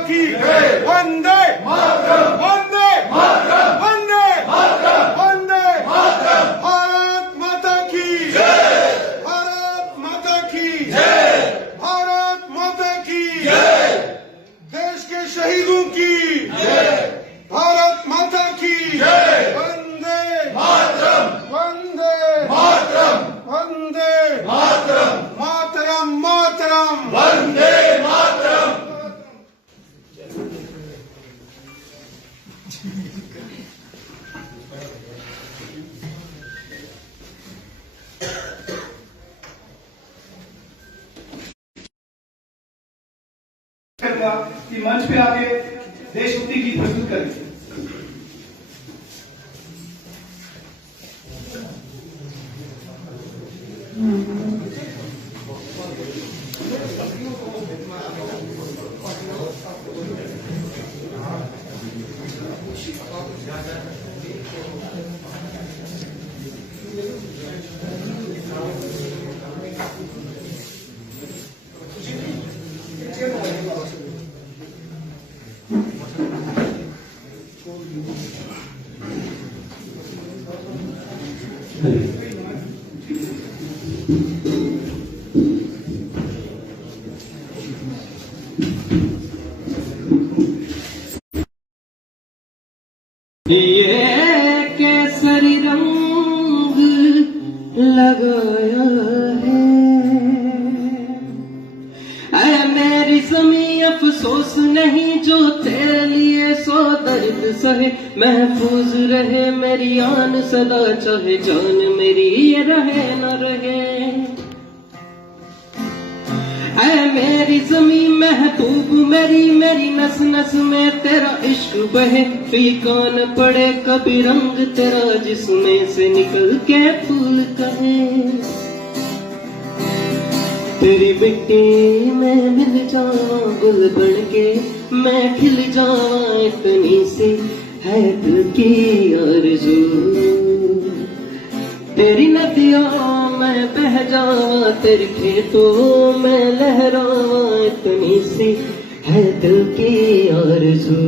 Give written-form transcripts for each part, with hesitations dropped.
की वंदे मातरम, वंदे मातरम, वंदे मातरम, वंदे मातरम। भारत माता की जय, भारत माता की जय, भारत माता की जय। देश के शहीदों की जय, भारत माता की जय। वंदे मातरम, वंदे मातरम, वंदे मातरम, मातरम मातरम, वंदे मातरम। कि मंच पे आके देशभक्ति गीत प्रस्तुत करें। ये केसरी रंग लगाया है, ऐ मेरी ज़मीं अफसोस नहीं जो तेरे लिए सौ दर्द सहे। महफूज रहे मेरी आन सदा, चाहे जान मेरी ये रहे न रहे। ऐ मेरी ज़मीं महबूब मेरी, मेरी नस नस में तेरा इश्क बहे। फीका न पड़े कभी रंग तेरा, जिसमें से निकल के फूल कहे। तेरी मिट्टी में मिल जावा गुल बन के, मैं खिल जावा इतनी सी है दिल की आरज़ू। तेरी नदियों में बह जावा, तेरे खेतों में लहरावा, इतनी सी है दिल की आरज़ू।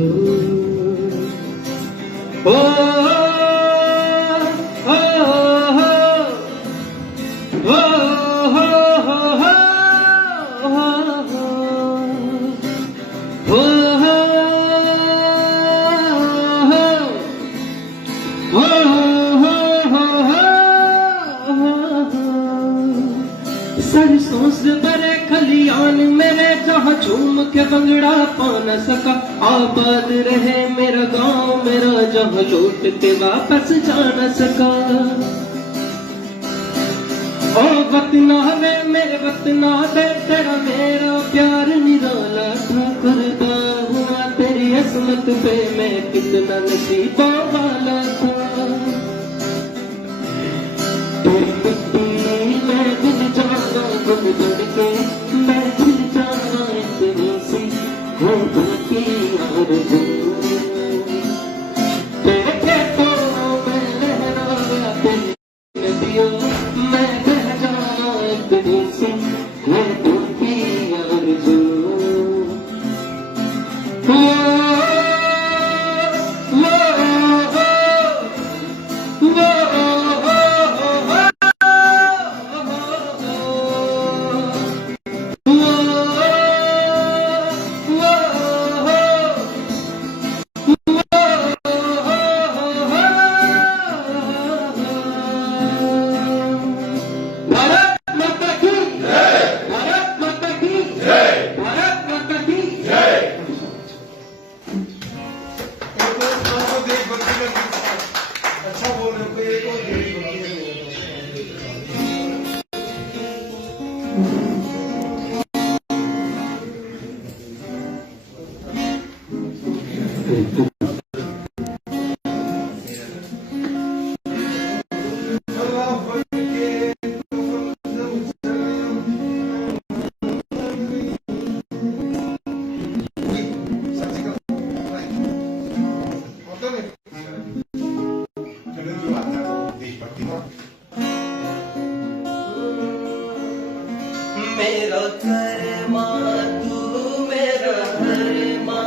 ओ हो हो हो हो हो सरसों से भरे खलियान मेरे, जहाँ झूम के भंगड़ा पा न सका। आबाद रहे मेरा गांव मेरा, जहाँ लौट के वापस जा न सका। ओ वतना वे मेरे वतना दे, तेरा मेरा प्यार निराला था। कुर्बा हुआ तेरी असमत पे, मैं कितना नसीबों वाला था। तेरी मिट्टी में मिल जाना गुल बन के, मैं खिल जाना इतनी सी है दिल की आरज़ू। तेरे खेतों में लहराया तेरी नदियों में बह जाना, इतनी सी है दिल की आरज़ू। अच्छा बोल रहे हो, मेरा कर्मा तू मेरा हरमा।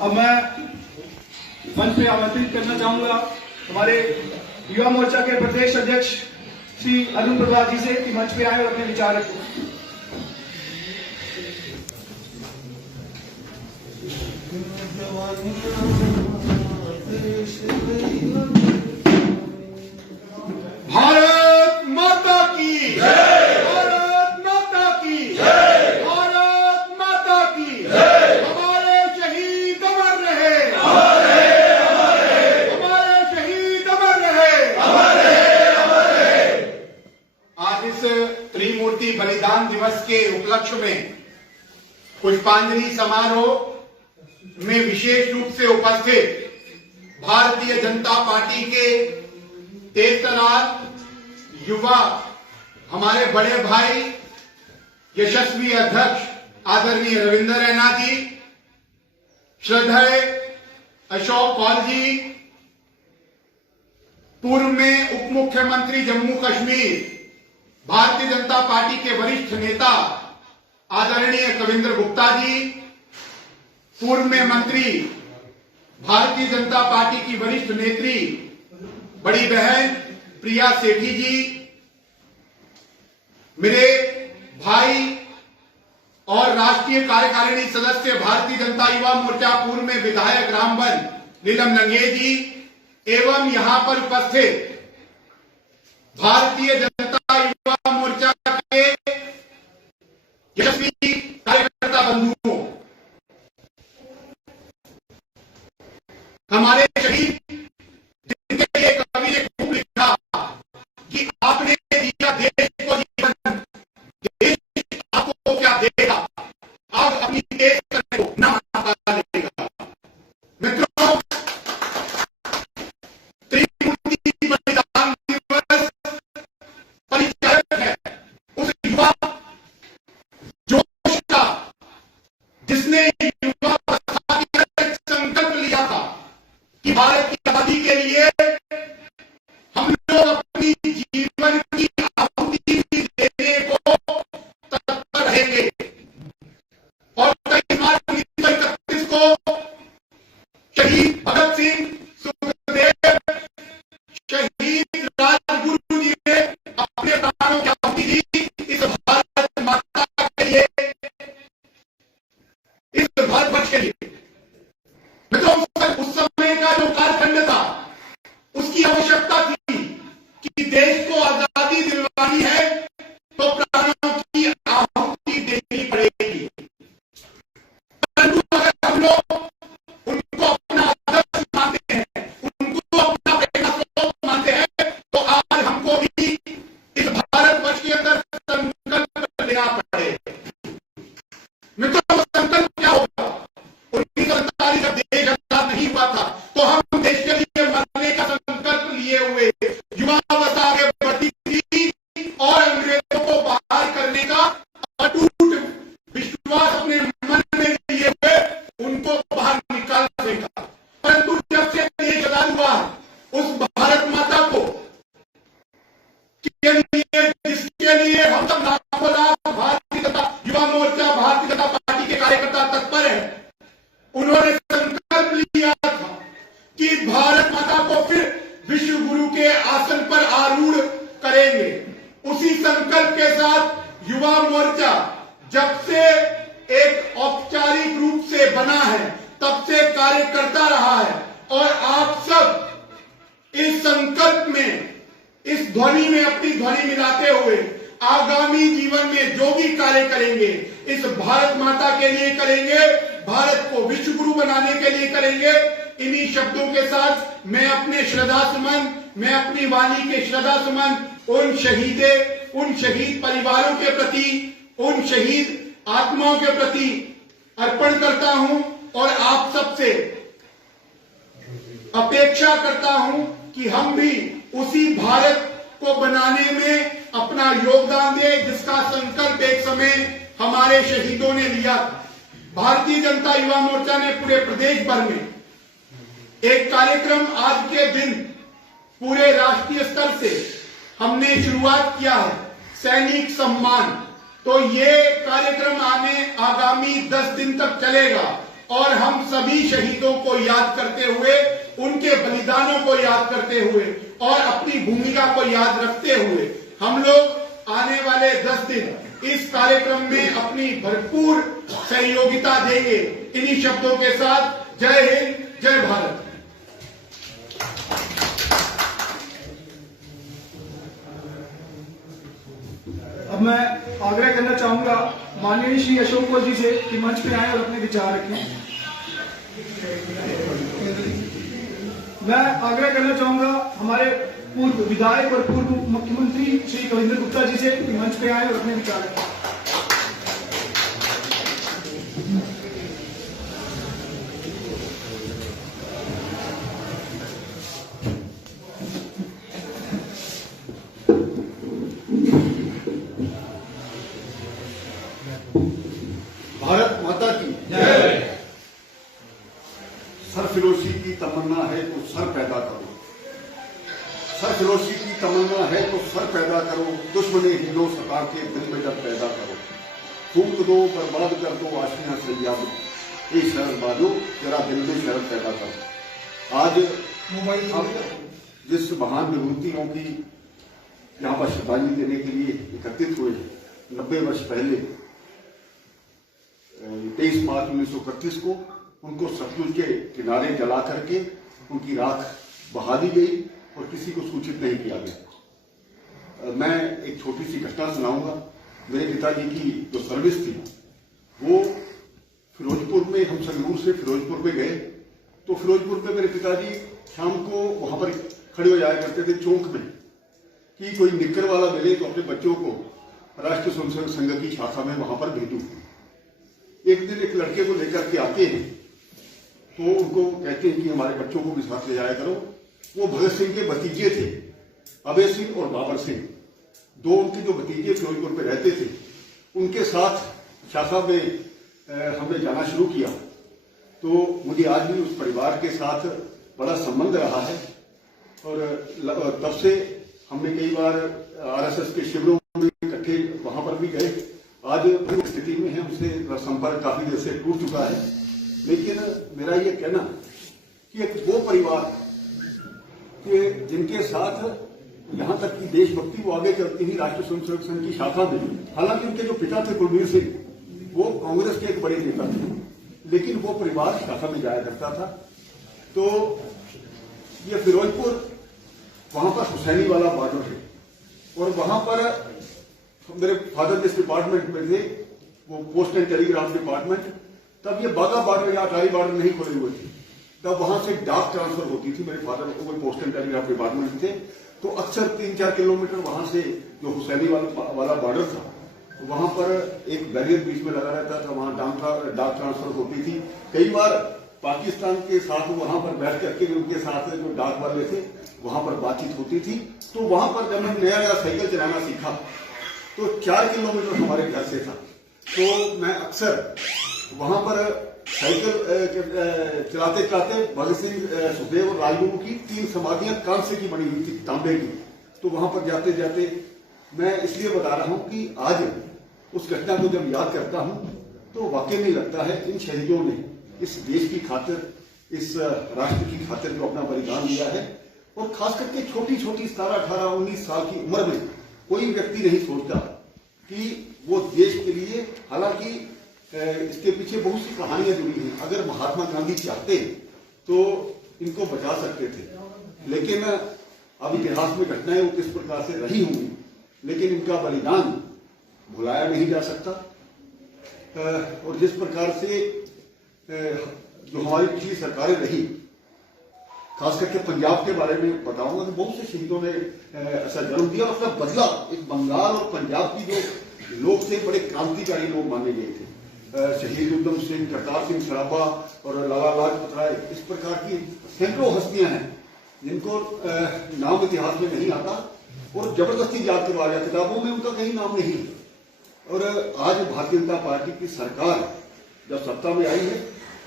अब मैं मंच पे आमंत्रित करना चाहूंगा हमारे युवा मोर्चा के प्रदेश अध्यक्ष श्री अरुण प्रभात जी से कि मंच पे आए और अपने विचार रखें। भारत माता की जय, भारत माता की जय, भारत माता की जय। हमारे शहीद अमर रहे, हमारे शहीद अमर रहे। आज इस त्रिमूर्ति बलिदान दिवस के उपलक्ष्य में पुष्पांजलि समारोह में विशेष रूप से उपस्थित भारतीय जनता पार्टी के तेज-तर्रार युवा हमारे बड़े भाई यशस्वी अध्यक्ष आदरणीय रविंद्र रैना जी, श्रद्धेय अशोक कौल जी, पूर्व में उप मुख्यमंत्री जम्मू कश्मीर भारतीय जनता पार्टी के वरिष्ठ नेता आदरणीय कविंद्र गुप्ता जी, पूर्व में मंत्री भारतीय जनता पार्टी की वरिष्ठ नेत्री बड़ी बहन प्रिया सेठी जी, मेरे भाई और राष्ट्रीय कार्यकारिणी सदस्य भारतीय जनता युवा मोर्चा पूर्व में विधायक रामबन नीलम लंगे जी, एवं यहां पर उपस्थित भारतीय जनता युवा मोर्चा के यशस्वी कार्यकर्ता बंधुओं, हमारे शहीद जिनके लिए कवि ने खूब लिखा कि आपने दिया देश को जीवन, देश आपको क्या देगा, आप अपनी देश को न माता लेगा। मित्रों, त्रिमूर्ति बलिदान दिवस परिचायक है उस युवा जोश का जिसने युवा संकल्प लिया था कि भारत की आजादी के लिए हम लोग अपनी जीवन की आहुति देने को तत्पर रहेंगे। और 23 मार्च 1931 को शहीद भगत सिंह, सुखदेव, शहीद राजगुरु जी ने अपने प्राणों की आहुति दी इस भारत माता के लिए, इस भारतवर्ष के लिए। मित्रों, उस समय का जो कालखंड था उसकी आवश्यकता थी कि देश को आजादी दिलवानी है तो प्राणों की आहुति देनी पड़ेगी। परंतु अगर हम लोग उनको अपना आदर्श मानते हैं, उनको अपना प्रेरणा स्रोत मानते हैं, तो आज हमको भी इस भारतवर्ष के अंदर संकल्प लेना पड़े। मित्रों, संकल्प क्या होगा? 1947 जब देश आजाद नहीं हुआ था तो हम देश के लिए मरने का संकल्प लिए हुए युवा अवस्था आगे बढ़ती थी और अंग्रेजों को बाहर करने का अटूट विश्वास अपने मन में लिए हुए उनको बाहर निकाल देगा। परंतु जब से देश आजाद हुआ उस भारत माता को सिंहासन पर आरूढ़ करेंगे। उसी संकल्प के साथ युवा मोर्चा जब से एक औपचारिक रूप से बना है तब से कार्य करता रहा है और आप सब इस संकल्प में, इस ध्वनि में अपनी ध्वनि मिलाते हुए आगामी जीवन में जो भी कार्य करेंगे इस भारत माता के लिए करेंगे, भारत को विश्व गुरु बनाने के लिए करेंगे। इन्हीं शब्दों के साथ मैं अपने श्रद्धा सुमन, मैं अपनी वाणी के श्रद्धा सुमन उन शहीद परिवारों के प्रति, उन शहीद आत्माओं के प्रति अर्पण करता हूं और आप सबसे अपेक्षा करता हूं कि हम भी उसी भारत को बनाने में अपना योगदान दें जिसका संकल्प एक समय हमारे शहीदों ने लिया। भारतीय जनता युवा मोर्चा ने पूरे प्रदेश भर में एक कार्यक्रम आज के दिन पूरे राष्ट्रीय स्तर से हमने शुरुआत किया है, सैनिक सम्मान। तो ये कार्यक्रम आगामी 10 दिन तक चलेगा और हम सभी शहीदों को याद करते हुए, उनके बलिदानों को याद करते हुए और अपनी भूमिका को याद रखते हुए हम लोग आने वाले 10 दिन इस कार्यक्रम में अपनी भरपूर सहयोगिता देंगे। इन्हीं शब्दों के साथ जय हिंद, जय भारत। अब मैं आग्रह करना चाहूंगा माननीय श्री अशोक कौर जी से कि मंच पे आए और अपने विचार रखें। मैं आग्रह करना चाहूंगा हमारे पूर्व विधायक और पूर्व मुख्यमंत्री श्री कविंद्र गुप्ता जी से कि मंच पे आए और अपने विचार रखें। भारत माता की जय। सरफिरोशी की तमन्ना है तो सर पैदा करो, सरफिरोशी की तमन्ना है तो सर पैदा करो, दुश्मने हिंदो सता के दिल में जब पैदा करो, फूंक दो बर्बाद कर दो आशियां सैया दो, ये शरद बाजो जरा दिल में शरद पैदा करो। आज हम जिस महान विभूतियों की यहाँ पर श्रद्धांजलि देने के लिए एकत्रित हुए 90 वर्ष पहले 23 मार्च 1931 को उनको सतलुज के किनारे जला करके उनकी राख बहा दी गई और किसी को सूचित नहीं किया गया। मैं एक छोटी सी घटना सुनाऊंगा। मेरे पिताजी की जो सर्विस थी वो फिरोजपुर में, हम संगरूर से फिरोजपुर में गए तो फिरोजपुर में मेरे पिताजी शाम को वहां पर खड़े हो जाया करते थे चौक में कि कोई निक्कर वाला मिले तो अपने बच्चों को राष्ट्रीय स्वयंसेवक संघ की शाखा में वहां पर भेजूं। एक दिन एक लड़के को लेकर के आते हैं तो उनको कहते हैं कि हमारे बच्चों को भी साथ ले जाया करो। वो भगत सिंह के भतीजे थे, अभय सिंह और बाबर सिंह, दो उनके जो भतीजे फिरोजपुर में रहते थे, उनके साथ शाखा में हमने जाना शुरू किया। तो मुझे आज भी उस परिवार के साथ बड़ा संबंध रहा है और तब से हमने कई बार आरएसएस के शिविरों में इकट्ठे वहां पर भी गए। आज स्थिति में है, उनसे संपर्क काफी देर से टूट चुका है, लेकिन मेरा ये कहना कि एक वो परिवार के जिनके साथ यहां तक कि देशभक्ति वो आगे करती हुई राष्ट्रीय स्वयंसेवक संघ की शाखा में, हालांकि उनके जो पिता थे कुलबीर सिंह वो कांग्रेस के एक बड़े नेता थे, लेकिन वो परिवार शाखा में जाया करता था। तो ये फिरोजपुर वहां पर हुसैनी वाला बॉर्डर है और वहां पर मेरे फादर जिस डिपार्टमेंट में थे वो पोस्ट एंड टेलीग्राफ डिपार्टमेंट, तब ये बागा बॉर्डर या अटारी बॉर्डर नहीं खुले हुए थे, तब वहां से डाक ट्रांसफर होती थी। मेरे फादर वो पोस्ट एंड टेलीग्राफ डिपार्टमेंट थे, तो अक्सर 3-4 किलोमीटर वहां से जो हुसैनी वाला बॉर्डर था वहां पर एक बैरियर बीच में लगा रहता था, वहां डाक ट्रांसफर होती थी। कई बार पाकिस्तान के साथ वहां पर बैठ करके उनके साथ जो डाक वाले थे वहां पर बातचीत होती थी। तो वहां पर जब मैंने नया साइकिल चलाना सीखा तो 4 किलोमीटर हमारे घर से था, तो मैं अक्सर वहां पर साइकिल चलाते चलाते भगत सिंह, सुखदेव और राजगुरु की 3 समाधियां कांसे की बनी हुई थी, तांबे की, तो वहां पर जाते जाते मैं इसलिए बता रहा हूं कि आज उस घटना को जब याद करता हूं तो वाकई में लगता है इन शहीदों ने इस देश की खातिर, इस राष्ट्र की खातिर जो अपना बलिदान दिया है और खास करके छोटी छोटी 17, 18, 19 साल की उम्र में कोई व्यक्ति नहीं सोचता कि वो देश के लिए, हालांकि इसके पीछे बहुत सी कहानियां जुड़ी हैं। अगर महात्मा गांधी चाहते तो इनको बचा सकते थे, लेकिन अब इतिहास में घटनाएं वो किस प्रकार से रही होंगी, लेकिन इनका बलिदान भुलाया नहीं जा सकता। और जिस प्रकार से जो हमारी पिछली सरकारें रही, खास करके पंजाब के बारे में बताऊंगा कि बहुत से शहीदों ने ऐसा जन्म दिया और अपना बदला। इस बंगाल और पंजाब की जो लोग थे बड़े क्रांतिकारी लोग माने गए थे। शहीद उधम सिंह, करतार सिंह सराभा और लाला लाजपत राय, इस प्रकार की सैकड़ों हस्तियां हैं जिनको नाम इतिहास में नहीं आता और जबरदस्ती याद करवाया गया, किताबों में उनका कहीं नाम नहीं। और आज भारतीय जनता पार्टी की सरकार जब सत्ता में आई है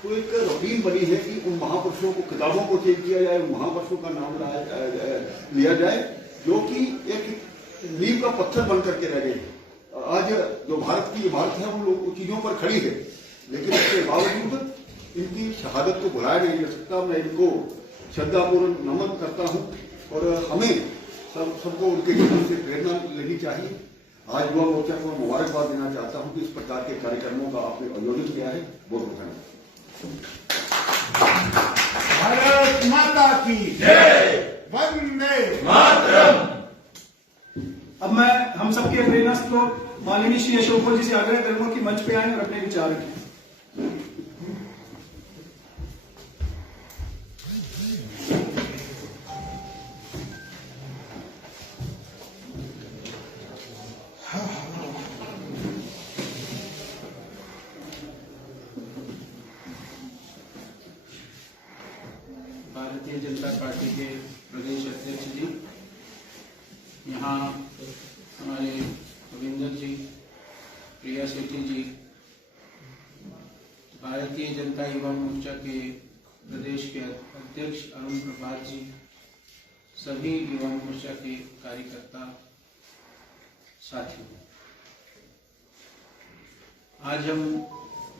तो एक रूटीन बनी है कि उन महापुरुषों को, किताबों को चेंज किया जाए, उन महापुरुषों का नाम लिया जाए जो कि एक नींव का पत्थर बन करके रह गए। आज जो भारत की इमारत है उन चीजों पर खड़ी है, लेकिन इसके बावजूद इनकी शहादत को भुलाया नहीं जा सकता। मैं इनको श्रद्धापूर्वक नमन करता हूं और हमें सबको उनके जीवन से प्रेरणा लेनी चाहिए। आज युवा मोर्चा को मुबारकबाद देना चाहता हूं कि इस प्रकार के कार्यक्रमों का आपने आयोजन किया है। बहुत बहुत धन्यवाद। भारत माता की जय, वंदे मातरम। अब मैं हम सबके प्रेरणा स्रोत माननीय श्री अशोक जी से आग्रह करूंगा कि मंच पे आए और अपने विचार रखें। भारतीय जनता पार्टी के प्रदेश अध्यक्ष जी, यहाँ हमारे रविंदर जी, प्रिया सेठी जी, भारतीय जनता युवा मोर्चा के प्रदेश के अध्यक्ष अरुण प्रभात जी, सभी युवा मोर्चा के कार्यकर्ता साथियों, आज हम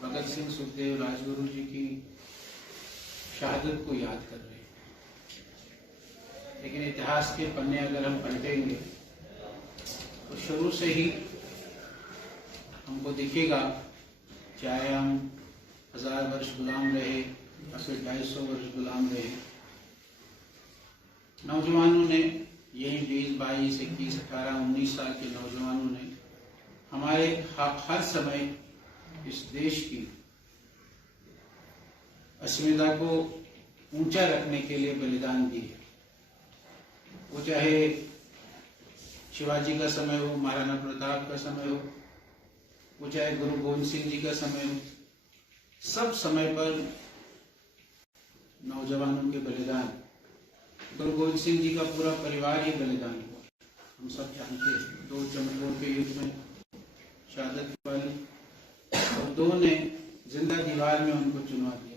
भगत सिंह, सुखदेव, राजगुरु जी की शहादत को याद कर रहे हैं। लेकिन इतिहास के पन्ने अगर हम पलटेंगे तो शुरू से ही हमको दिखेगा, चाहे हम 1000 वर्ष गुलाम रहे या फिर 250 वर्ष गुलाम रहे, नौजवानों ने, यही 20, 22, 21, 18, 19 साल के नौजवानों ने हमारे हर समय इस देश की अस्मिता को ऊंचा रखने के लिए बलिदान दिए। वो चाहे शिवाजी का समय हो, महाराणा प्रताप का समय हो, वो चाहे गुरु गोविंद सिंह जी का समय हो, सब समय पर नौजवानों के बलिदान, गुरु गोविंद सिंह जी का पूरा परिवार ही बलिदान हुआ। हम सब जानते हैं, 2 चमकौर के युद्ध में शहादत वाली, और 2 ने जिंदा दीवार में उनको चुनवा दिया।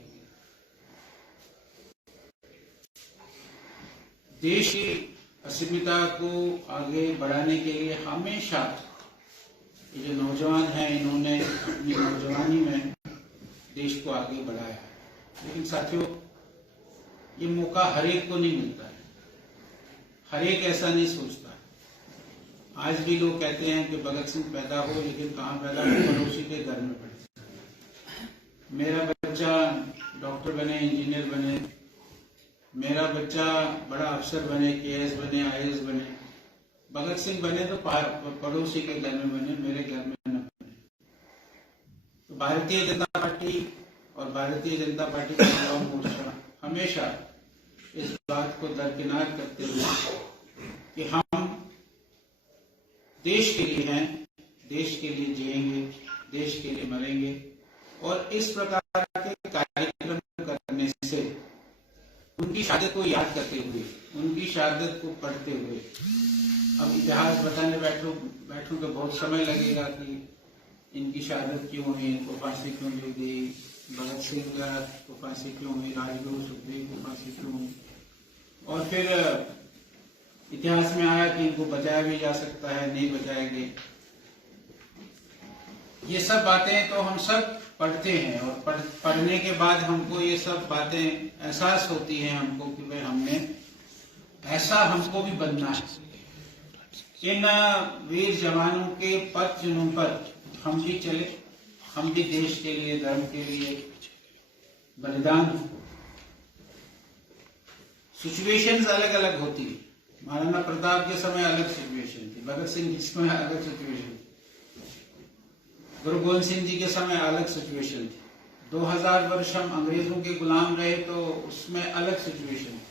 देश की अस्मिता को आगे बढ़ाने के लिए हमेशा ये जो नौजवान हैं, इन्होंने अपनी नौजवानी में देश को आगे बढ़ाया है। लेकिन साथियों, ये मौका हर एक को नहीं मिलता है, हर एक ऐसा नहीं सोचता है। आज भी लोग कहते हैं कि भगत सिंह पैदा हो, लेकिन कहाँ पैदा हो, पड़ोसी के घर में पड़े। मेरा बच्चा डॉक्टर बने, इंजीनियर बने, मेरा बच्चा बड़ा अफसर बने, केएस बने, आईएएस बने। भगत सिंह बने तो पड़ोसी के घर में बने, मेरे घर में न बने। तो भारतीय जनता पार्टी और भारतीय जनता पार्टी का युवा मोर्चा हमेशा इस बात को दरकिनार करते हुए कि हम देश के लिए हैं, देश के लिए जिएंगे, देश के लिए मरेंगे, और इस प्रकार के कार्यक्रम करने से, उनकी शहादत को याद करते हुए, उनकी शहादत को पढ़ते हुए, अब इतिहास बताने बैठूं तो बहुत समय लगेगा कि इनकी शहादत क्यों हुई, इनको फांसी क्यों दी गई, भगत सिंह को फांसी क्यों हुई, राजगुरु सुखदेव को फांसी क्यों हुई, और फिर इतिहास में आया कि इनको बचाया भी जा सकता है, नहीं बचाए गए। ये सब बातें तो हम सब पढ़ते हैं, और पढ़ने के बाद हमको ये सब बातें एहसास होती हैं हमको कि भाई हमने ऐसा हमको भी बनना है। इन वीर जवानों के पथ चिन्हों पर हम भी चले, हम भी देश के लिए, धर्म के लिए बलिदान। सिचुएशंस अलग अलग होती है। महाराणा प्रताप के समय अलग सिचुएशन थी, भगत सिंह के समय अलग सिचुएशन थी, गुरु गोविंद सिंह जी के समय अलग सिचुएशन थी। 2000 वर्ष हम अंग्रेजों के गुलाम रहे तो उसमें अलग सिचुएशन थी।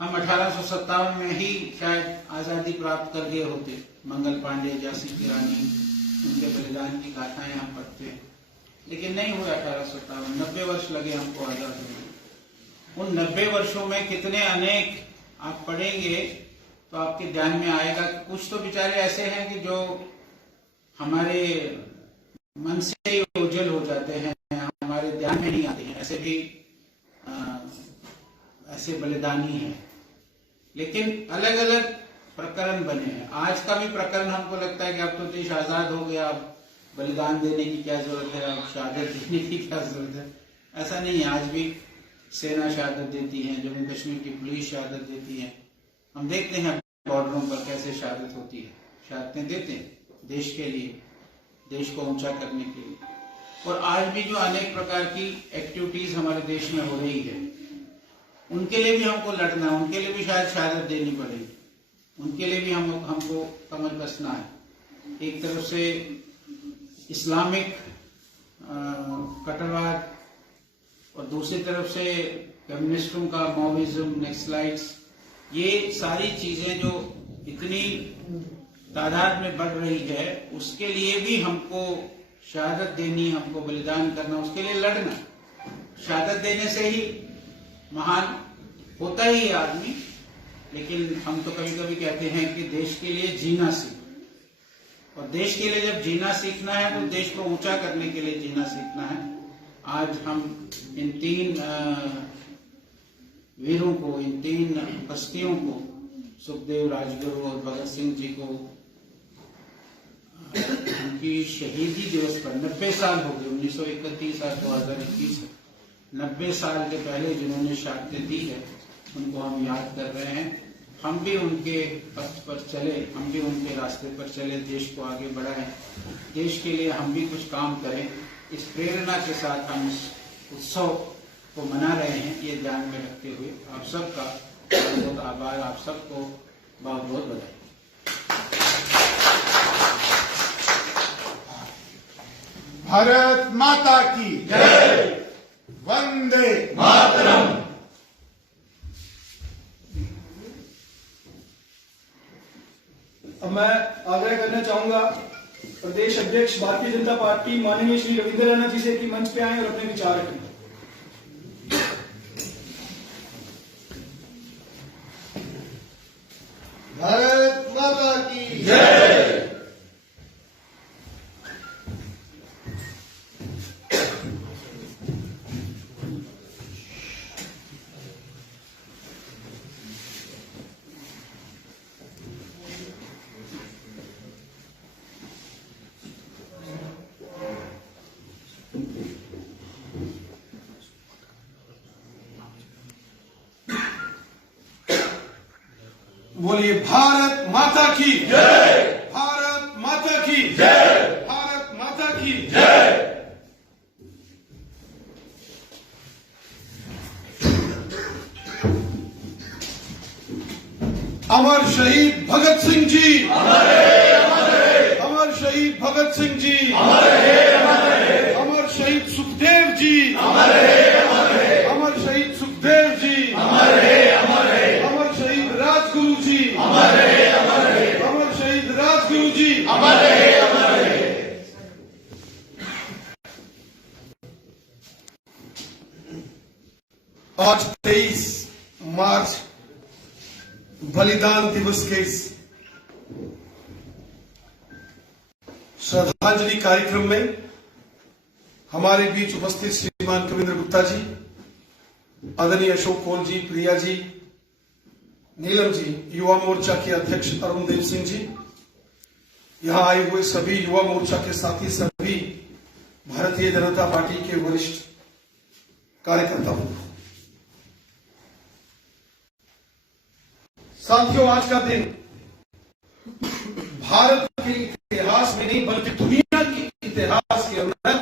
हम 1857 में ही शायद आजादी प्राप्त कर गए होते। मंगल पांडे, झांसी की रानी, उनके बलिदान की गाथाएं हम पढ़ते हैं, लेकिन नहीं हुआ 1857। 90 वर्ष लगे हमको आजाद होने। उन 90 वर्षों में कितने अनेक आप पढ़ेंगे तो आपके ध्यान में आएगा कि कुछ तो बेचारे ऐसे हैं कि जो हमारे मन से ही ओझल हो जाते हैं, हमारे ध्यान में नहीं आते हैं। ऐसे भी ऐसे बलिदानी हैं, लेकिन अलग अलग प्रकरण बने हैं। आज का भी प्रकरण हमको लगता है कि अब तो देश आजाद हो गया, अब बलिदान देने की क्या जरूरत है, अब शहादत देने की क्या जरूरत है। ऐसा नहीं है। आज भी सेना शहादत देती है, जम्मू कश्मीर की पुलिस शहादत देती है। हम देखते हैं बॉर्डरों पर कैसे शहादत होती है। शहादतें देते हैं देश के लिए, देश को ऊंचा करने के लिए। और आज भी जो अनेक प्रकार की एक्टिविटीज हमारे देश में हो रही है, उनके लिए भी हमको लड़ना है, उनके लिए भी शायद शहादत देनी पड़ेगी, उनके लिए भी हमको कमर कसना है। एक तरफ से इस्लामिक कट्टरवाद और दूसरी तरफ से कम्युनिस्टों का मॉविज्म, नेक्सलाइट्स, ये सारी चीजें जो इतनी तादाद में बढ़ रही है, उसके लिए भी हमको शहादत देनी, हमको बलिदान करना, उसके लिए लड़ना। शहादत देने से ही महान होता ही आदमी, लेकिन हम तो कभी कभी कहते हैं कि देश के लिए जीना सीख। और देश के लिए जब जीना सीखना है तो देश को ऊंचा करने के लिए जीना सीखना है। आज हम इन 3 वीरों को, इन 3 हस्तियों को, सुखदेव, राजगुरु और भगत सिंह जी को उनकी शहीदी दिवस पर 90 साल हो गए। 1931 और 2021 90 साल के पहले जिन्होंने शहादत दी है, उनको हम याद कर रहे हैं। हम भी उनके पथ पर चले, हम भी उनके रास्ते पर चले, देश को आगे बढ़ाएं, देश के लिए हम भी कुछ काम करें। इस प्रेरणा के साथ हम इस उत्सव को मना रहे हैं। ये ध्यान में रखते हुए आप सबका बहुत बहुत आभार, आप सबको बहुत बहुत बधाई। भारत माता की जय, वंदे मातरम। अब मैं आग्रह करना चाहूंगा प्रदेश अध्यक्ष भारतीय जनता पार्टी माननीय श्री रविंद्र रैना जी से कि मंच पे आए और अपने विचार रखें। भारत माता की जय। बोलिए भारत माता की जय, भारत माता की जय, भारत माता की जय। अमर शहीद भगत सिंह जी, अमर शहीद भगत सिंह जी, अमर शहीद सुखदेव जी, अमर शहीद सुखदेव जी, अमर शहीद राजगुरु जी, अमर शहीद राजगुरु जी, आज 23 मार्च बलिदान दिवस के इस श्रद्धांजलि कार्यक्रम में हमारे बीच उपस्थित श्रीमान कविंद्र गुप्ता जी, आदरणीय अशोक कौल जी, प्रिया जी, नीलम जी, युवा मोर्चा के अध्यक्ष अरुण देव सिंह जी, यहां आए हुए सभी युवा मोर्चा के साथी, सभी भारतीय जनता पार्टी के वरिष्ठ कार्यकर्ताओं, साथियों, आज का दिन भारत के इतिहास में नहीं बल्कि दुनिया के इतिहास के अंदर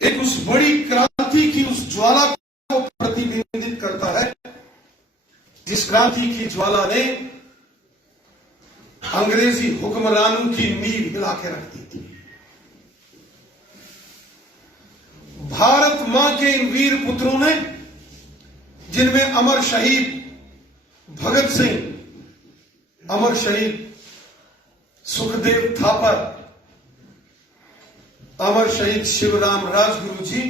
एक उस बड़ी क्रांति की उस ज्वाला को प्रतिबिंबित करता है, जिस क्रांति की ज्वाला ने अंग्रेजी हुक्मरानों की नींव हिला के रख दी थी। भारत मां के इन वीर पुत्रों ने, जिनमें अमर शहीद भगत सिंह, अमर शहीद सुखदेव थापर, अमर शहीद शिवराम राजगुरु जी,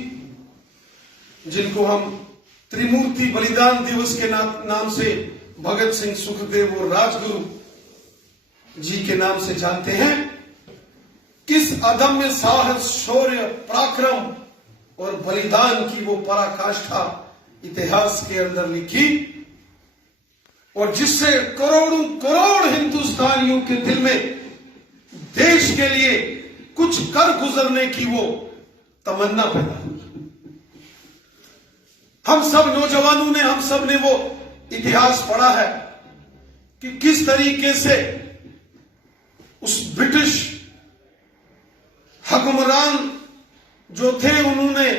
जिनको हम त्रिमूर्ति बलिदान दिवस के नाम से भगत सिंह, सुखदेव और राजगुरु जी के नाम से जानते हैं, किस अदम्य साहस, शौर्य, पराक्रम और बलिदान की वो पराकाष्ठा इतिहास के अंदर लिखी, और जिससे करोड़ों करोड़ हिंदुस्तानियों के दिल में देश के लिए कुछ कर गुजरने की वो तमन्ना पैदा हुई। हम सब नौजवानों ने, हम सब ने वो इतिहास पढ़ा है कि किस तरीके से उस ब्रिटिश हुक्मरान जो थे, उन्होंने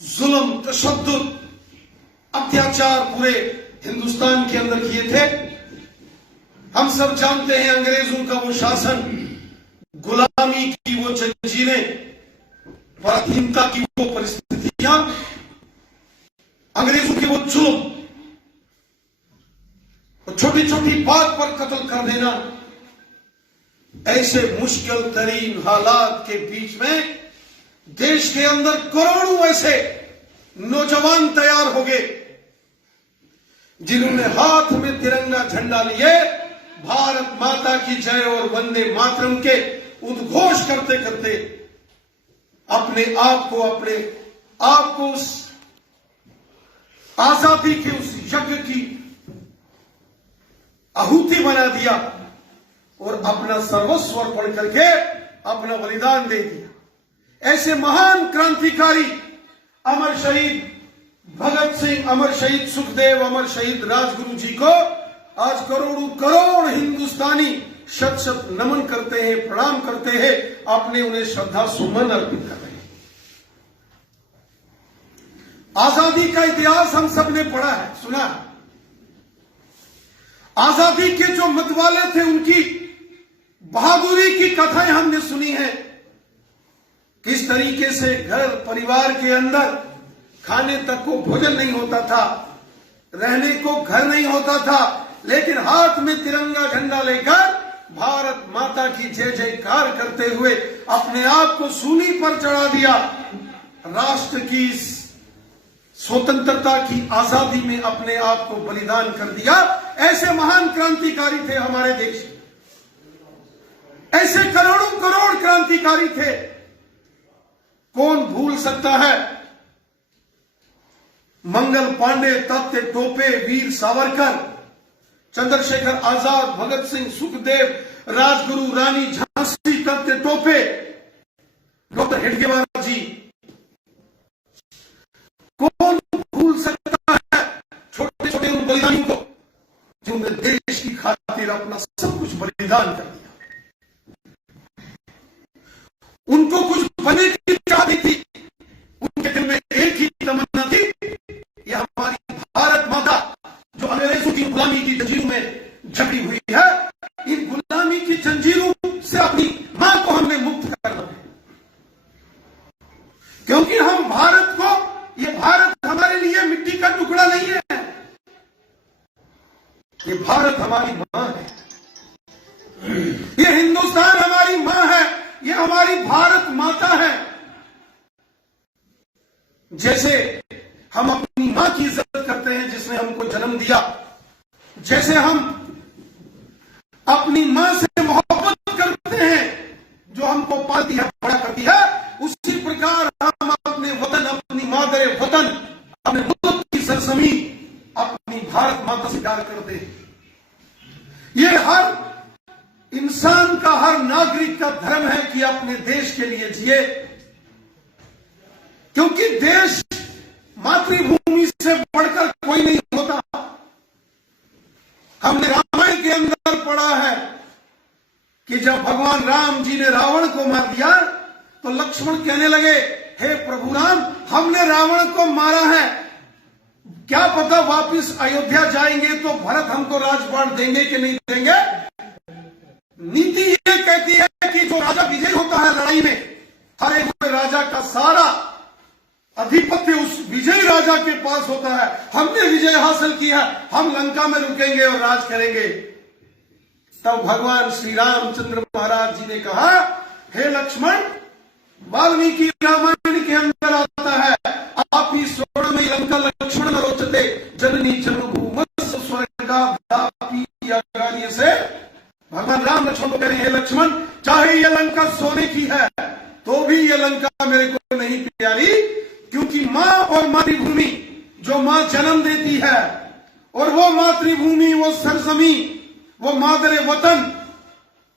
जुल्म, तशद्दुद, अत्याचार पूरे हिंदुस्तान के अंदर किए थे। हम सब जानते हैं अंग्रेजों का वो शासन, गुलामी की वो जंजीरें, पराधीनता की वो परिस्थितियां, अंग्रेजों के वो जुल्म, छोटी छोटी बात पर कत्ल कर देना, ऐसे मुश्किल तरीन हालात के बीच में देश के अंदर करोड़ों ऐसे नौजवान तैयार हो गए, जिन्होंने हाथ में तिरंगा झंडा लिए भारत माता की जय और वंदे मातरम के उद्घोष करते करते अपने आप को उस आजादी के उस यज्ञ की आहुति बना दिया और अपना सर्वस्व अर्पण करके अपना बलिदान दे दिया। ऐसे महान क्रांतिकारी अमर शहीद भगत सिंह, अमर शहीद सुखदेव, अमर शहीद राजगुरु जी को आज करोड़ों करोड़ हिंदुस्तानी शत शत नमन करते हैं, प्रणाम करते हैं, अपने उन्हें श्रद्धा सुमन अर्पित कर रहे हैं। आजादी का इतिहास हम सब ने पढ़ा है, सुना है। आजादी के जो मतवाले थे, उनकी बहादुरी की कथाएं हमने सुनी है। किस तरीके से घर परिवार के अंदर खाने तक को भोजन नहीं होता था, रहने को घर नहीं होता था, लेकिन हाथ में तिरंगा झंडा लेकर भारत माता की जय जयकार करते हुए अपने आप को सूली पर चढ़ा दिया। राष्ट्र की स्वतंत्रता की आजादी में अपने आप को बलिदान कर दिया। ऐसे महान क्रांतिकारी थे हमारे देश, ऐसे करोड़ों करोड़ क्रांतिकारी थे। कौन भूल सकता है मंगल पांडे, तात्या टोपे, वीर सावरकर, चंद्रशेखर आजाद, भगत सिंह, सुखदेव, राजगुरु, रानी झांसी, तात्या टोपे, डॉक्टर हेडगेवार जी। कौन भूल सकता है छोटे छोटे उन बलिदानियों को जिन्होंने देश की खातिर अपना सब कुछ बलिदान कर दिया। उनको कुछ बनने की चाह नहीं थी, उनके दिल में एक ही तमन्ना थी, ये हमारी भारत माता जो अंग्रेजों की गुलामी की जंजीरों में जकड़ी हुई है, इन गुलामी की जंजीरों से अपनी मां को हमने मुक्त करना है। क्योंकि हम भारत को, ये भारत हमारे लिए मिट्टी का टुकड़ा नहीं है, ये भारत हमारी मां है, ये हिंदुस्तान हमारी मां है, ये हमारी भारत माता है। जैसे हम अपनी मां की इज्जत करते हैं जिसने हमको जन्म दिया, जैसे हम अपनी मां से मोहब्बत करते हैं जो हमको पालती है, बड़ा करती है, उसी प्रकार हम अपने वतन, अपनी मादरे वतन, अपने मुल्क की सरजमी, अपनी भारत माता से प्यार करते हैं। ये हर इंसान का, हर नागरिक का धर्म है कि अपने देश के लिए जिए, क्योंकि देश मातृभूमि से बढ़कर कोई नहीं होता। हमने रामायण के अंदर पढ़ा है कि जब भगवान राम जी ने रावण को मार दिया तो लक्ष्मण कहने लगे, हे प्रभु राम, हमने रावण को मारा है, क्या पता वापिस अयोध्या जाएंगे तो भरत हमको राजपाट देंगे कि नहीं देंगे। नीति ये कहती है कि जो राजा विजयी होता है लड़ाई में, हारे हुए राजा का सारा अधिपत्य उस विजयी राजा के पास होता है। हमने विजय हासिल किया, हम लंका में रुकेंगे और राज करेंगे। तब भगवान श्री रामचंद्र महाराज जी ने कहा, हे लक्ष्मण, वाल्मीकि रामायण के अंदर आता है, आप ही स्वर्ण में लंका लक्ष्मण रोचते जननी जन्मभूमि स्वर्गादापि अगार्य से। भगवान राम लक्ष्मण को कह रहे हैं, हे लक्ष्मण, चाहे ये लंका सोने की है तो भी ये लंका मेरे को नहीं प्यारी, क्योंकि मां और मातृभूमि जो मां जन्म देती है, और वो मातृभूमि, वो सरजमी, वो मादरे वतन,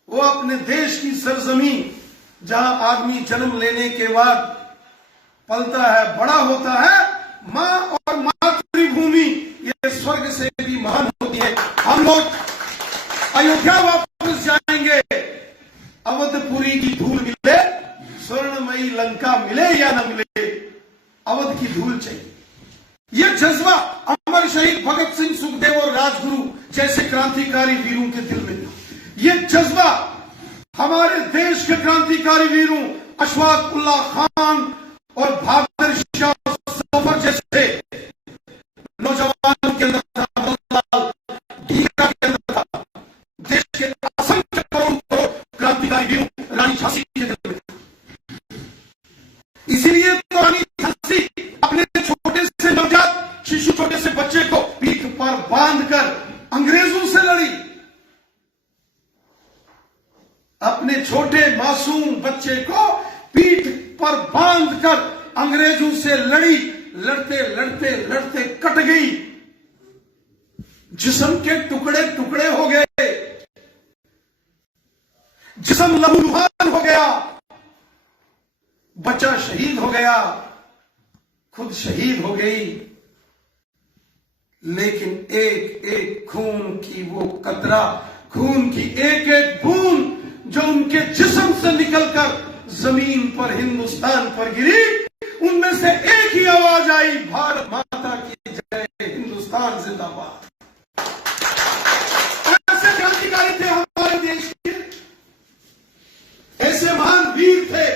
वो अपने देश की सरजमी जहां आदमी जन्म लेने के बाद पलता है, बड़ा होता है, मां और मातृभूमि ये स्वर्ग से भी महान होती है। हम लोग अयोध्या वापस जाएंगे, अवधपुरी की धूल मिले, स्वर्णमयी लंका मिले या न मिले, अवध की धूल चाहिए। ये जज्बा अमर शहीद भगत सिंह, सुखदेव और राजगुरु जैसे क्रांतिकारी वीरों के दिल में था। ये जज्बा हमारे देश के क्रांतिकारी वीरों अशफाक उल्लाह खान और बहादुर शाह जफर जैसे नौजवानों के अंदर था, मदनलाल ढींगरा के अंदर था, देश के असंख्य करोड़ों क्रांतिकारी वीरों, रानी झांसी के दिल में था। इसीलिए तो रानी झांसी अपने छोटे से नवजात शिशु, छोटे से बच्चे को पीठ पर बांधकर अंग्रेजों से लड़ी। अपने छोटे मासूम बच्चे को पीठ पर बांधकर अंग्रेजों से लड़ी, लड़ते लड़ते लड़ते कट गई, जिस्म के टुकड़े टुकड़े हो गए, जिस्म लहूलुहान हो गया, बच्चा शहीद हो गया, खुद शहीद हो गई, लेकिन एक एक खून की वो कतरा, खून की एक एक बूंद जो उनके जिस्म से निकलकर जमीन पर, हिंदुस्तान पर गिरी, उनमें से एक ही आवाज आई, भारत माता की जय, हिंदुस्तान जिंदाबाद। ऐसे क्रांतिकारी थे हमारे देश के, ऐसे महान वीर थे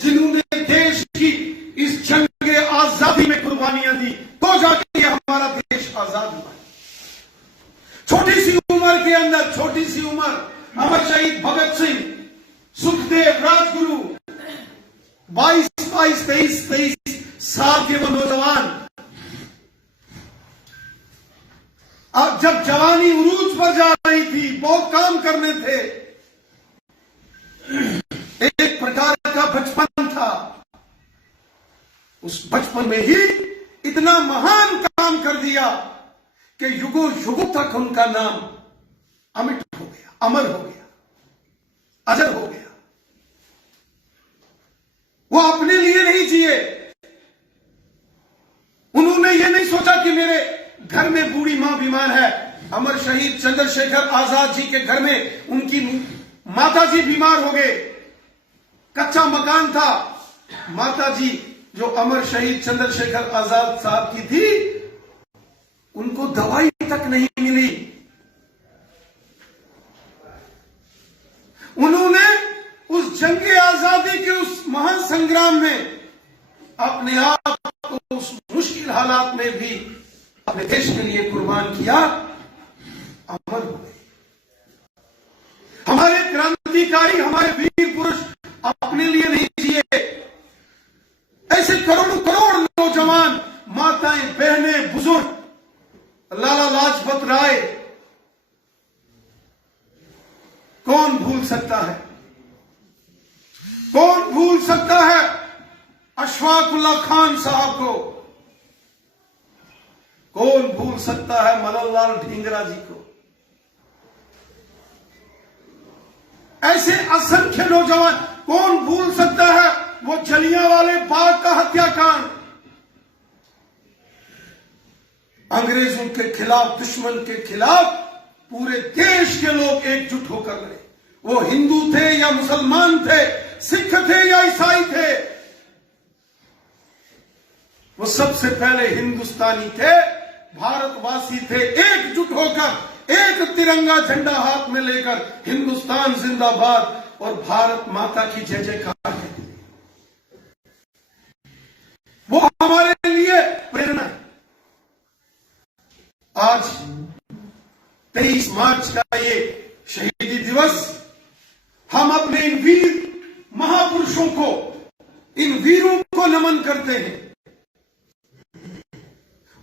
जिन्होंने देश की इस जंग आजादी में कुर्बानियां दी, तो जाके हमारा देश आजाद हुआ। छोटी सी उम्र के अंदर, छोटी सी उम्र, अमर शहीद भगत सिंह, सुखदेव, राजगुरु, 22-23 साल के वो नौजवान, अब जब जवानी उरूज पर जा रही थी, बहुत काम करने थे, एक प्रकार का बचपन था, उस बचपन में ही इतना महान काम कर दिया कि युगों युगों तक उनका नाम अमिट हो गया, अमर हो गया, अजर हो गया। वो अपने लिए नहीं जिए, उन्होंने ये नहीं सोचा कि मेरे घर में बूढ़ी मां बीमार है। अमर शहीद चंद्रशेखर आजाद जी के घर में उनकी माताजी बीमार हो गए, कच्चा मकान था, माताजी जो अमर शहीद चंद्रशेखर आजाद साहब की थी, उनको दवाई तक नहीं मिली। उन्होंने उस जंग आजादी के उस महान संग्राम में अपने आप को उस मुश्किल हालात में भी अपने देश के लिए कुर्बान किया, अमर हो गए। हमारे क्रांतिकारी, हमारे वीर पुरुष अपने लिए नहीं जिए, ऐसे करोड़ों करोड़ नौजवान, माताएं, बहनें, बुजुर्ग, लाला लाजपत राय कौन भूल सकता है, कौन भूल सकता है अशफाक उल्लाह खान साहब को, कौन भूल सकता है मदनलाल ढींगरा जी को। ऐसे असंख्य नौजवान, कौन भूल सकता है वो जलियांवाले बाग का हत्याकांड, अंग्रेजों के खिलाफ, दुश्मन के खिलाफ पूरे देश के लोग एकजुट होकर लड़े। वो हिंदू थे या मुसलमान थे, सिख थे या ईसाई थे, वो सबसे पहले हिंदुस्तानी थे, भारतवासी थे। एकजुट होकर एक तिरंगा झंडा हाथ में लेकर हिंदुस्तान जिंदाबाद और भारत माता की जय जयकार है। वो हमारे लिए प्रेरणा है। आज 23 मार्च का ये शहीदी दिवस, हम अपने इन वीर महापुरुषों को, इन वीरों को नमन करते हैं।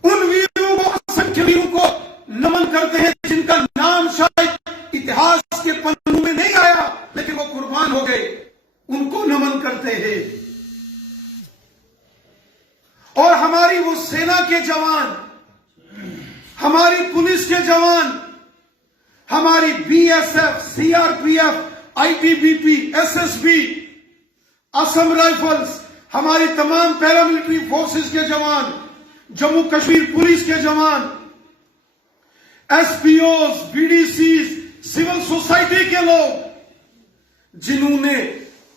उन वीरों को, असंख्य वीरों को नमन करते हैं जिनका नाम शायद इतिहास के पन्नों में नहीं आया, लेकिन वो कुर्बान हो गए। उनको नमन करते हैं। और हमारी वो सेना के जवान, हमारी पुलिस के जवान, हमारी BSF, CRPF, ITBP, SSB, Assam rifles, हमारी तमाम पैरामिलिट्री फोर्सेस के जवान, जम्मू कश्मीर पुलिस के जवान, एसपीओज, बीडीसीज, सिविल सोसाइटी के लोग, जिन्होंने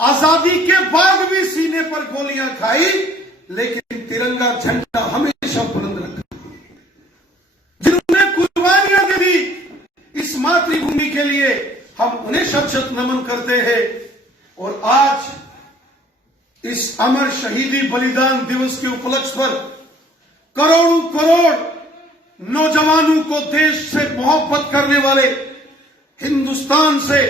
आजादी के बाद भी सीने पर गोलियां खाई लेकिन तिरंगा झंडा हमेशा बुलंद रखा, जिन्होंने कुर्बानियां दे दी इस मातृभूमि के लिए, हम उन्हें शत शत नमन करते हैं। और आज इस अमर शहीदी बलिदान दिवस के उपलक्ष्य पर करोड़ों करोड़ नौजवानों को देश से मोहब्बत करने वाले, हिंदुस्तान से,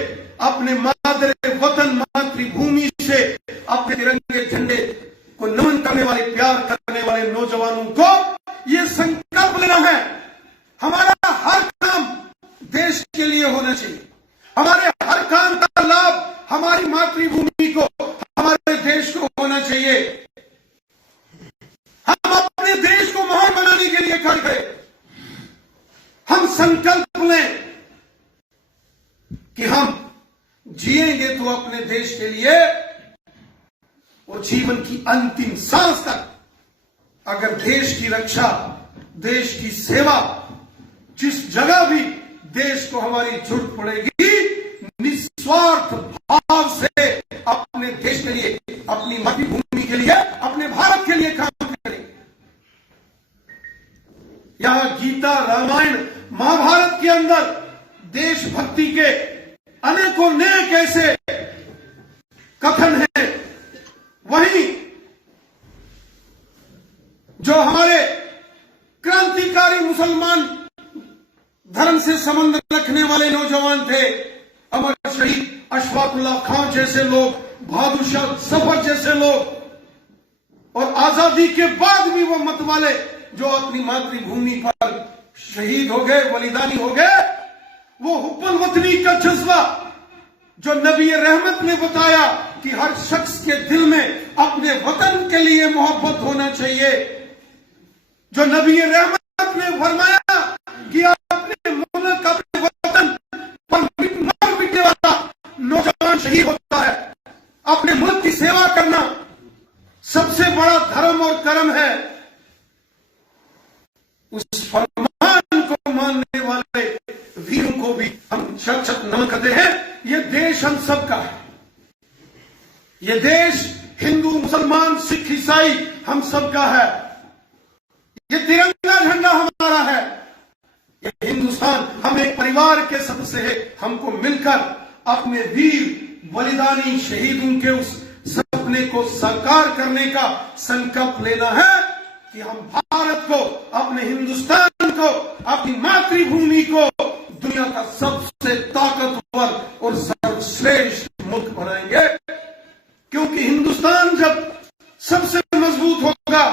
अपने मादर वतन मातृभूमि से, अपने तिरंगे झंडे को नमन करने वाले, प्यार करने वाले नौजवानों को ये संकल्प लेना है, हमारा हर काम देश के लिए होना चाहिए। हमारे हर काम का लाभ हमारी मातृभूमि को, हमारे देश को होना चाहिए। हम अपने देश को महान बनाने के लिए खड़े हैं। हम संकल्प लें कि हम जिएंगे तो अपने देश के लिए, और जीवन की अंतिम सांस तक अगर देश की रक्षा, देश की सेवा, जिस जगह भी देश को हमारी जरूरत पड़ेगी, निस्वार्थ भाव से अपने देश के लिए, अपनी मातृभूमि के लिए, अपने भारत के लिए काम करें। यहां गीता, रामायण, महाभारत के अंदर देशभक्ति के अनेकों नेक ऐसे कथन हैं, वहीं जो हमारे क्रांतिकारी मुसलमान धर्म से संबंध रखने वाले नौजवान थे, अमर शहीद अशफाकुल्लाह खान जैसे लोग, बहादुर शाह जफर जैसे लोग, और आजादी के बाद भी वो मत वाले जो अपनी मातृभूमि पर शहीद हो गए, बलिदानी हो गए, वो हुब्बुल वतनी का जज्बा जो नबी रहमत ने बताया कि हर शख्स के दिल में अपने वतन के लिए मोहब्बत होना चाहिए, जो नबी रहमत ने फरमाया कि अपने मुल्क, अपने वतन पर मर मिटने वाला नौजवान शहीद होता है। अपने मुल्क की सेवा करना सबसे बड़ा धर्म और कर्म है। उस फरमान को मानने वाले वीरों को भी हम शत शत नमन करते हैं। ये देश हम सबका है। ये देश हिंदू, मुसलमान, सिख, ईसाई हम सबका है। ये तिरंगा झंडा हमारा है। ये हिंदुस्तान हम एक परिवार के सदस्य हैं। हमको मिलकर अपने वीर बलिदानी शहीदों के उस सपने को साकार करने का संकल्प लेना है कि हम भारत को, अपने हिंदुस्तान को, अपनी मातृभूमि को दुनिया का सबसे ताकतवर और सर्वश्रेष्ठ मुल्क बनाएंगे। क्योंकि हिंदुस्तान जब सबसे मजबूत होगा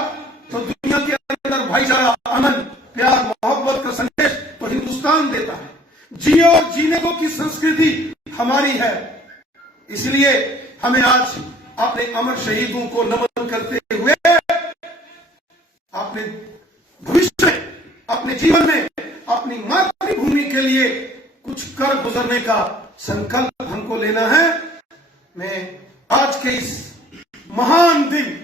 तो दुनिया के अंदर भाईचारा, अमन, प्यार, मोहब्बत का संदेश तो हिंदुस्तान देता है। जिए और जीने को की संस्कृति हमारी है। इसलिए हमें आज अपने अमर शहीदों को नमन करते हुए अपने भविष्य में, अपने जीवन में, अपनी मातृभूमि के लिए कुछ कर गुजरने का संकल्प हमको लेना है। मैं आज के इस महान दिन,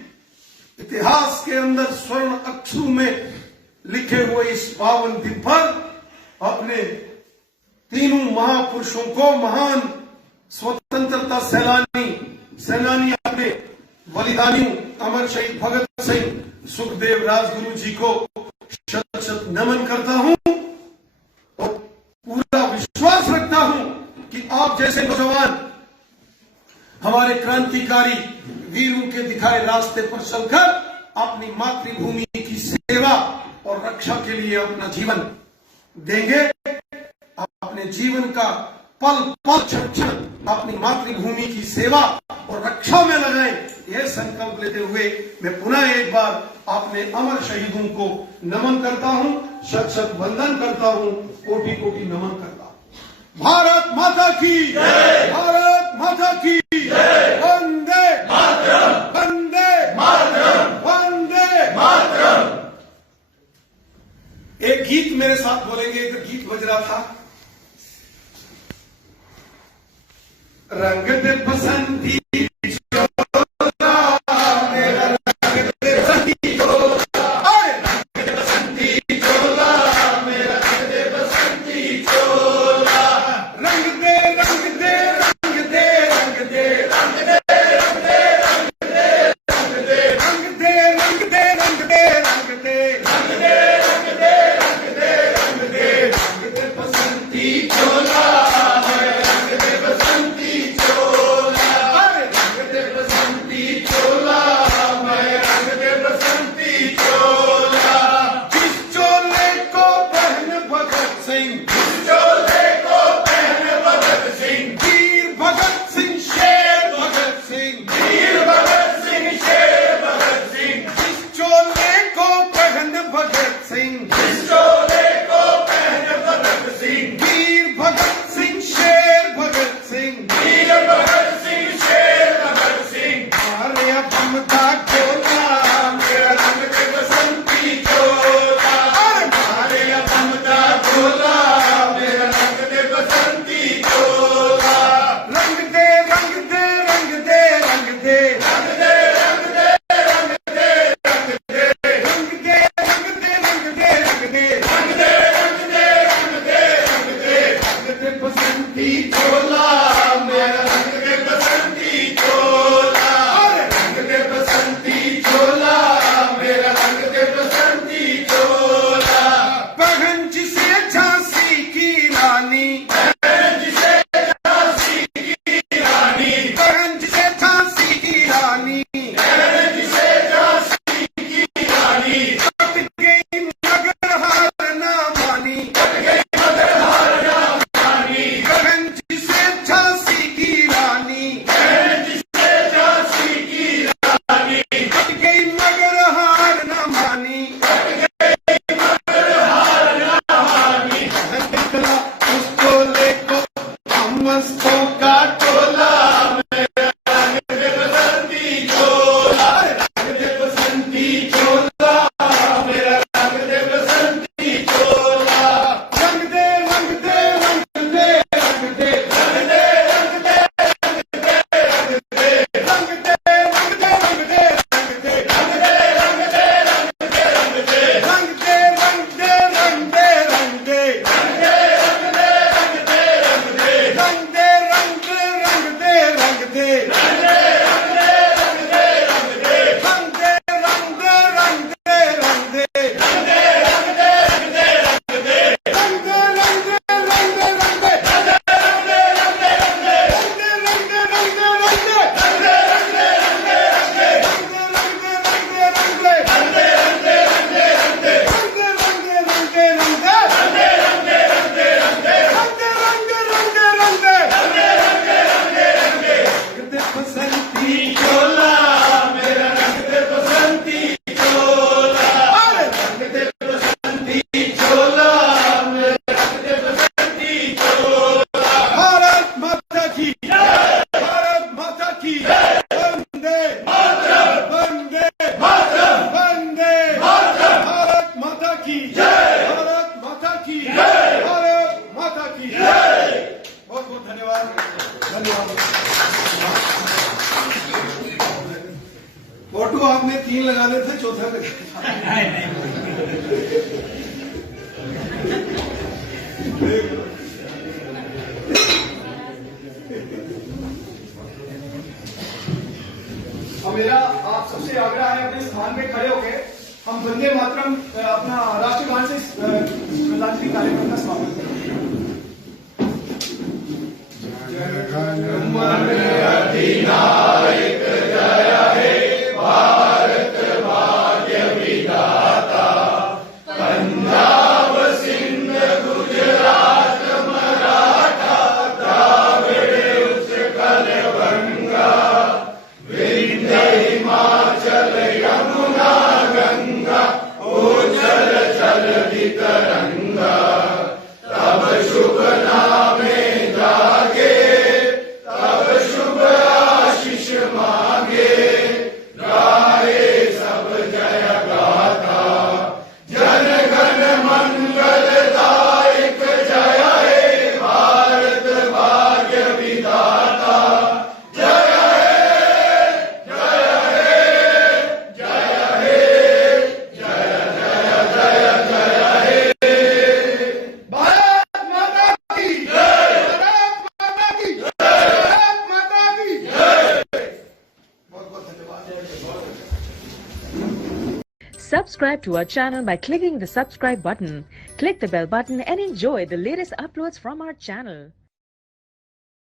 इतिहास के अंदर स्वर्ण अक्षरों में लिखे हुए इस पावन दिन पर अपने तीनों महापुरुषों को, महान स्वतंत्रता सेनानी अपने बलिदानियों अमर शहीद भगत सिंह, सुखदेव राजगुरु जी को शत शत नमन करता हूं और पूरा विश्वास रखता हूं कि आप जैसे नौजवान हमारे क्रांतिकारी वीरों के दिखाए रास्ते पर चलकर अपनी मातृभूमि की सेवा और रक्षा के लिए अपना जीवन देंगे। अपने जीवन का पल पल क्षण क्षण अपनी मातृभूमि की सेवा और रक्षा में लगाएं, यह संकल्प लेते हुए मैं पुनः एक बार अपने अमर शहीदों को नमन करता हूं, शत शत वंदन करता हूं, कोटि कोटि नमन करता हूं। भारत माता की जय, भारत माता की जय, वंदे मातरम, वंदे मातरम, वंदे मातरम। एक गीत मेरे साथ बोलेंगे, एक गीत बज रहा था, रंग दे बसंती चोला मेरा, रंग दे बसंती चोला, रंग दे बसंती चोला मेरा, रंग दे बसंती चोला, रंग दे रंग दे रंग दे रंग दे रंग दे रंग दे रंग दे रंग दे रंग दे रंग दे रंग दे रंग दे रंग दे रंग दे रंग दे रंग दे रंग दे बसंती चोला, रंग दे बसंती फोटो आपने 3 लगाने थे, चौथा लगा। अब मेरा आप सबसे आग्रह है अपने स्थान पे खड़े होके हम वंदे मातरम अपना राष्ट्रगान से श्रद्धांजलि कार्यक्रम का समापन करें। Subscribe to our channel by clicking the subscribe button. Click the bell button and enjoy the latest uploads from our channel.